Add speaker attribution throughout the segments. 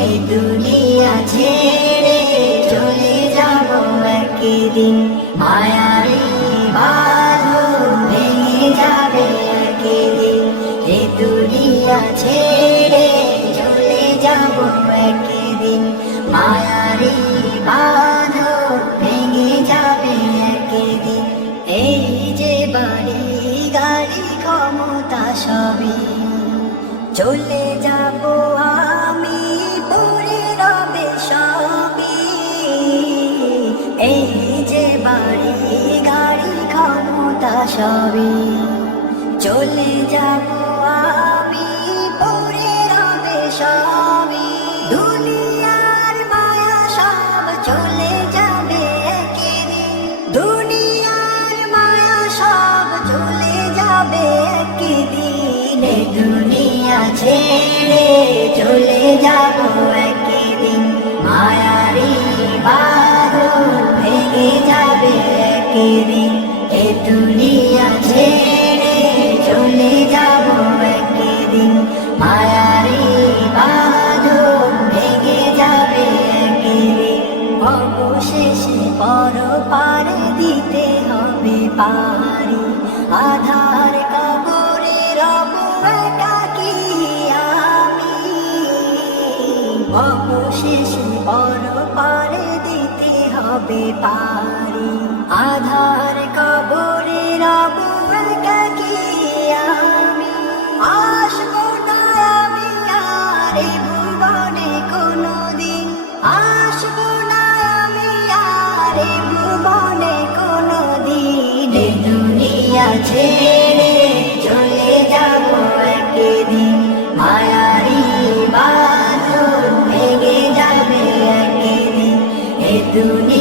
Speaker 1: এই দুনিয়া ছেড়ে চলে যাব একদিন। মায়ারি বাঁধন ভেঙে যাবে একদিন। এই দুনিয়া ছেড়ে চলে যাব একদিন। মায়ারি বাঁধন ভেঙে যাবে একদিন। এই যে বাড়ি গাড়ি ক্ষমতা সবই, চলে যাব আমি সবই চলে যাব আমি পরে রবে সবই দুনিয়ার মায়া সব চলে যাবে একদিন। দুনিয়ার মায়া সব চলে যাবে একদিন। দুনিয়া ছেড়ে চলে যাব একদিন। মায়ারি বাদল ভেঙে যাবে একদিন। দুনিয়া ছেড়ে চলে যাব একদিন। মায়ারি বাদল ভেঙে যাবে অবশেষে পর পারে দিতে হবে আধার আমি? পর হবে পারি আধার কবরে রব একাকি আমি? আসব না আমি আর এই ভুবনে কোনোদিন। আসব না আমি আর এই ভুবনে কোনোদিন। এই দুনিয়া ছেড়ে চলে যাব একদিন। মায়ারি বাঁধন ভেঙে যাবে একদিন। এ দুনিয়া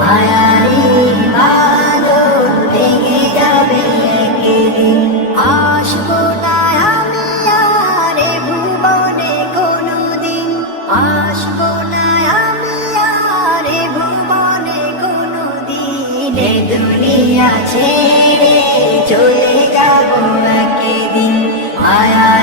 Speaker 1: মায়ারি বাঁধন ভেঙে যাবে একদিন আসব না আমি আর ভুবনে কোনোদিন আসব না আমি আর ভুবনে কোনোদিন এ দুনিয়া ছেড়ে চলে যাব একদিন মায়ারি